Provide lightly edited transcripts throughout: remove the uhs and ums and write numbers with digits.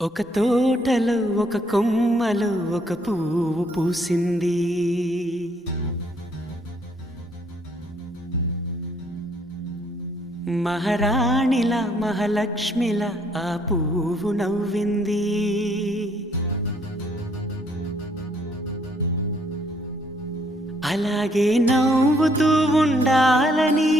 ఒక తోటలో ఒక కొమ్మలో ఒక పువ్వు పూసింది. మహారాణిలా మహాలక్ష్మిలా ఆ పువ్వు నవ్వింది. అలాగే నవ్వుతూ ఉండాలని,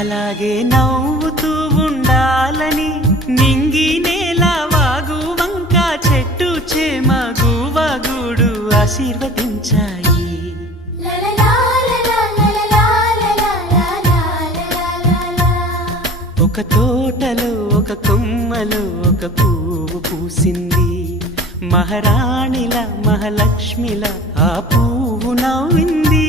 అలాగే నవ్వుతూ ఉండాలని నింగి నేల వాగు వంక చెట్టు చేమ గువగూడు ఆశీర్వదించాయి. ఒక తోటలో ఒక కొమ్మలో ఒక పువ్వు పూసింది. మహారాణిలా మహాలక్ష్మిలా ఆ పువ్వు నవ్వింది.